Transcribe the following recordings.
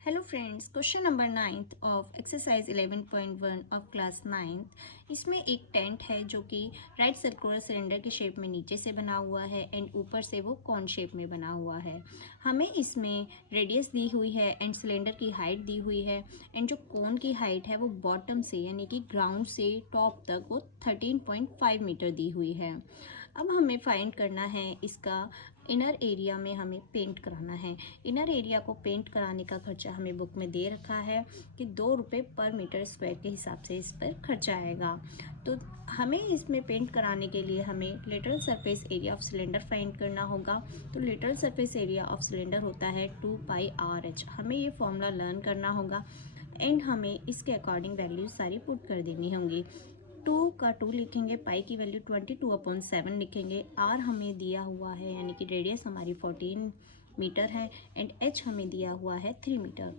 Hello friends, question number 9th of exercise 11.1 of class 9th। इसमें एक tent है जो कि राइट सर्कुलर सिलेंडर के शेप में नीचे से बना हुआ है एंड ऊपर से वो कॉन शेप में बना हुआ है। हमें इसमें रेडियस दी हुई है एंड सिलेंडर की हाइट दी हुई है एंड जो कॉन की हाइट है वो बॉटम से यानी कि ग्राउंड से टॉप तक वो 13.5 मीटर दी हुई है। अब हमें फाइंड करना है इसका इनर एरिया में हमें पेंट कराना है। इनर एरिया को पेंट कराने का खर्चा हमें बुक में दे रखा है कि 2 रुपये पर मीटर स्क्वायर के हिसाब से इस पर खर्चा आएगा। तो हमें इसमें पेंट कराने के लिए हमें lateral surface area of cylinder find करना होगा। तो lateral surface area of cylinder होता है 2πr(h). हमें ये फॉर्मूला लर्न करना होगा एंड हमें इसके अकॉर्डिंग वैल्यू सारी पुट कर देनी होंगी। 2 का 2 लिखेंगे, पाई की वैल्यू 22/7 लिखेंगे, आर हमें दिया हुआ है यानी कि रेडियस हमारी 14 मीटर है एंड एच हमें दिया हुआ है 3 मीटर।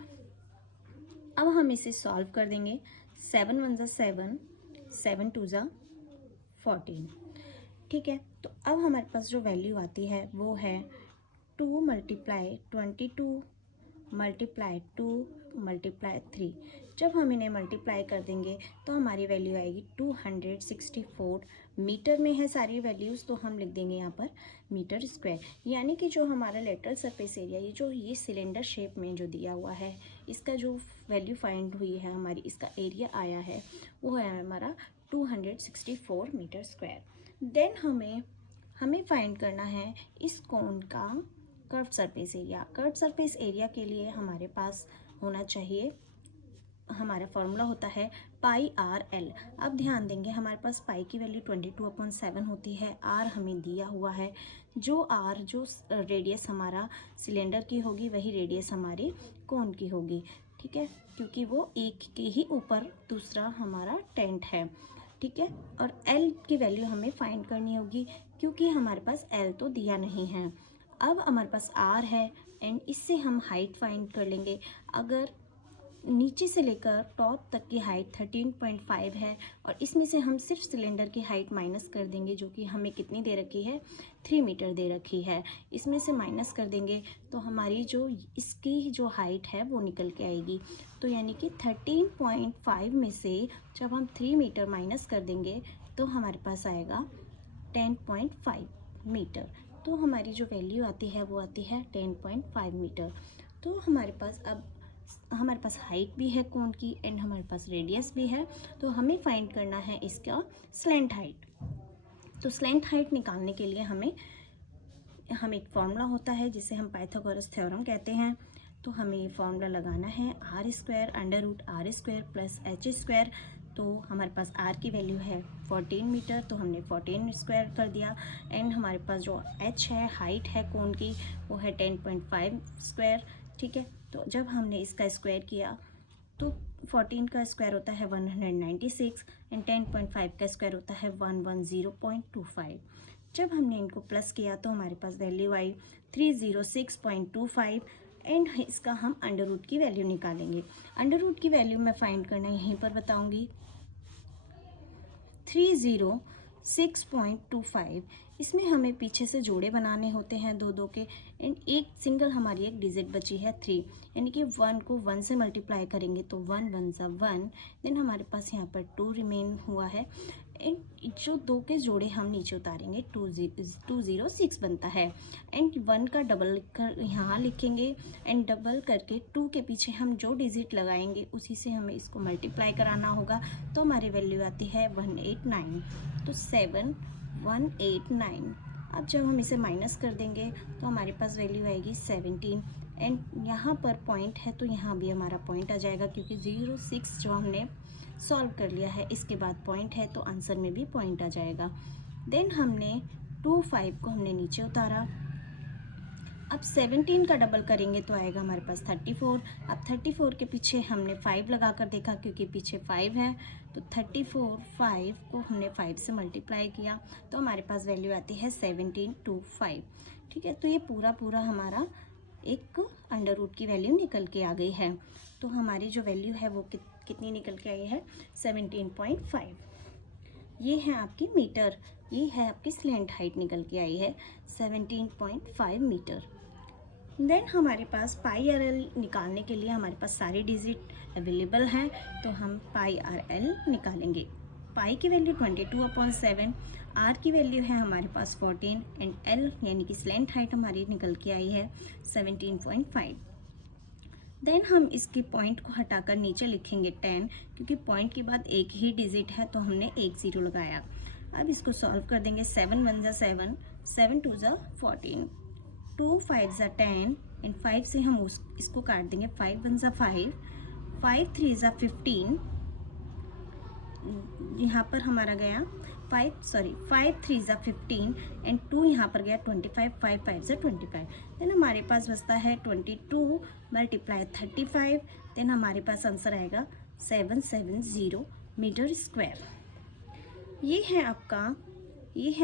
अब हम इसे सॉल्व कर देंगे। 7 1 7, 7 2 14। ठीक है, तो अब हमारे पास जो वैल्यू आती है वो है 2 × 22 × 2 × 3। जब हम इन्हें मल्टीप्लाई कर देंगे तो हमारी वैल्यू आएगी 264 मीटर में है सारी वैल्यूज़, तो हम लिख देंगे यहाँ पर मीटर स्क्वायर। यानी कि जो हमारा लेटरल सरफेस एरिया ये सिलेंडर शेप में जो दिया हुआ है इसका जो वैल्यू फाइंड हुई है हमारी, इसका एरिया आया है वो है हमारा 264 मीटर स्क्वायर। देन हमें फाइंड करना है इस कोन का curve surface area. Curve surface area के लिए हमारे पास होना चाहिए, हमारा फॉर्मूला होता है πr(l). अब ध्यान देंगे हमारे पास पाई की वैल्यू 22/7 होती है, आर हमें दिया हुआ है। जो रेडियस हमारा सिलेंडर की होगी वही रेडियस हमारी कोन की होगी। ठीक है, क्योंकि वो एक के ही ऊपर दूसरा हमारा टेंट है। ठीक है, और एल की वैल्यू हमें फाइंड करनी होगी क्योंकि हमारे पास एल तो दिया नहीं है। अब हमारे पास आर है एंड इससे हम हाइट फाइंड कर लेंगे। अगर नीचे से लेकर टॉप तक की हाइट 13.5 है और इसमें से हम सिर्फ सिलेंडर की हाइट माइनस कर देंगे जो कि हमें कितनी दे रखी है, 3 मीटर दे रखी है। इसमें से माइनस कर देंगे तो हमारी जो इसकी जो हाइट है वो निकल के आएगी। तो यानी कि 13.5 में से जब हम 3 मीटर माइनस कर देंगे तो हमारे पास आएगा 10.5 मीटर। तो हमारी जो वैल्यू आती है वो आती है 10.5 मीटर। तो हमारे पास हाइट भी है कोन की एंड हमारे पास रेडियस भी है। तो हमें फाइंड करना है इसका स्लैंट हाइट। तो स्लैंट हाइट निकालने के लिए हमें एक फॉर्मूला होता है जिसे हम पाइथागोरस थ्योरम कहते हैं। तो हमें ये फॉर्मूला लगाना है r² प्लस h²। तो हमारे पास r की वैल्यू है 14 मीटर, तो हमने 14 स्क्वायर कर दिया एंड हमारे पास जो h है, हाइट है कोन की, वो है 10.5 स्क्वायर। ठीक है, तो जब हमने इसका स्क्वायर किया तो 14 का स्क्वायर होता है 196 एंड 10.5 का स्क्वायर होता है 110.25। जब हमने इनको प्लस किया तो हमारे पास वैल्यू आई 306.25 एंड इसका हम अंडर रूट की वैल्यू निकालेंगे। अंडर रूट की वैल्यू मैं फाइंड करना यहीं पर बताऊंगी। 306.25, इसमें हमें पीछे से जोड़े बनाने होते हैं दो दो के एंड एक सिंगल हमारी एक डिजिट बची है 3, यानी कि 1 को 1 से मल्टीप्लाई करेंगे तो 1 1 सा 1, देन हमारे पास यहाँ पर 2 रिमेन हुआ है एंड जो दो के जोड़े हम नीचे उतारेंगे 206 बनता है एंड 1 का डबल कर यहाँ लिखेंगे एंड डबल करके 2 के पीछे हम जो डिजिट लगाएंगे उसी से हमें इसको मल्टीप्लाई कराना होगा। तो हमारी वैल्यू आती है 189, तो 7189। अब जब हम इसे माइनस कर देंगे तो हमारे पास वैल्यू आएगी 17 एंड यहाँ पर पॉइंट है तो यहाँ भी हमारा पॉइंट आ जाएगा क्योंकि 06 जो हमने सॉल्व कर लिया है इसके बाद पॉइंट है तो आंसर में भी पॉइंट आ जाएगा। देन हमने 25 को हमने नीचे उतारा। अब 17 का डबल करेंगे तो आएगा हमारे पास 34। अब 34 के पीछे हमने 5 लगा कर देखा क्योंकि पीछे 5 है, तो 5 को हमने 5 से मल्टीप्लाई किया तो हमारे पास वैल्यू आती है 1725। ठीक है, तो ये पूरा हमारा एक अंडर रूट की वैल्यू निकल के आ गई है। तो हमारी जो वैल्यू है वो कितनी निकल के आई है, 17.5। ये है आपकी मीटर, ये है आपकी स्लैंट हाइट निकल के आई है 17.5 मीटर। देन हमारे पास पाई आर एल निकालने के लिए हमारे पास सारी डिजिट अवेलेबल हैं, तो हम पाई आर एल निकालेंगे। पाई की वैल्यू 22/7, आर की वैल्यू है हमारे पास 14 एंड एल यानी कि स्लैंट हाइट हमारी निकल के आई है 17.5। देन हम इसके पॉइंट को हटाकर नीचे लिखेंगे 10, क्योंकि पॉइंट के बाद एक ही डिजिट है तो हमने एक ज़ीरो लगाया। अब इसको सॉल्व कर देंगे। 7 1 ज़ा 7, 7 2 ज़ा 14, 2 5 ज़ा 10 एंड 5 से हम इसको काट देंगे। 5 1 ज़ा 5, 5 3 ज़ा 15, यहाँ पर हमारा गया 5 3 ज़ा 15 एंड 2 यहाँ पर गया 25, 5 5 ज़ा 25। देन हमारे पास बचता है 22 मल्टीप्लाई 35, देन हमारे पास आंसर आएगा 770 मीटर स्क्वायर। ये है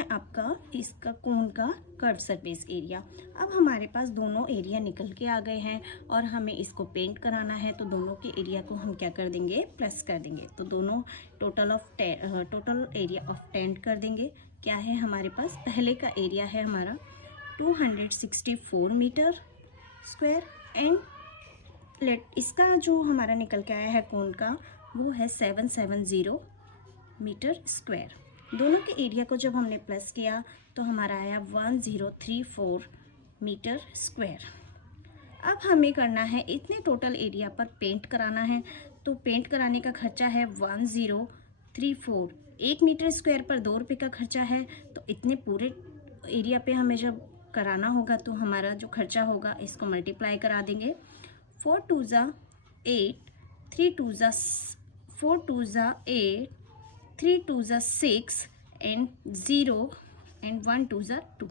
आपका इसका कोन का कर्व सरफेस एरिया। अब हमारे पास दोनों एरिया निकल के आ गए हैं और हमें इसको पेंट कराना है, तो दोनों के एरिया को हम क्या कर देंगे, प्लस कर देंगे। तो दोनों टोटल एरिया ऑफ टेंट कर देंगे। क्या है हमारे पास, पहले का एरिया है हमारा 264 मीटर स्क्वायर एंड इसका जो हमारा निकल के आया है कोन का वो है 770 मीटर स्क्वायर। दोनों के एरिया को जब हमने प्लस किया तो हमारा आया 1034 मीटर स्क्वायर। अब हमें करना है इतने टोटल एरिया पर पेंट कराना है, तो पेंट कराने का खर्चा है 1034। 1 मीटर स्क्वायर पर 2 रुपये का खर्चा है, तो इतने पूरे एरिया पे हमें जब कराना होगा तो हमारा जो खर्चा होगा इसको मल्टीप्लाई करा देंगे। 4 2 ज़ा 8, 3 2 ज़ा 4 2 ज़ा 8, 3 2 ज़ा 6 एंड 0 एंड 1 2 ज़ा 2।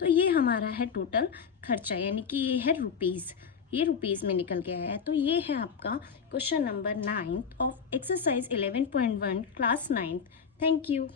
तो ये हमारा है टोटल खर्चा, यानी कि ये है रुपीज़, ये रुपीज़ में निकल के आया है। तो ये है आपका question number 9 of exercise 11.1 class 9। Thank you.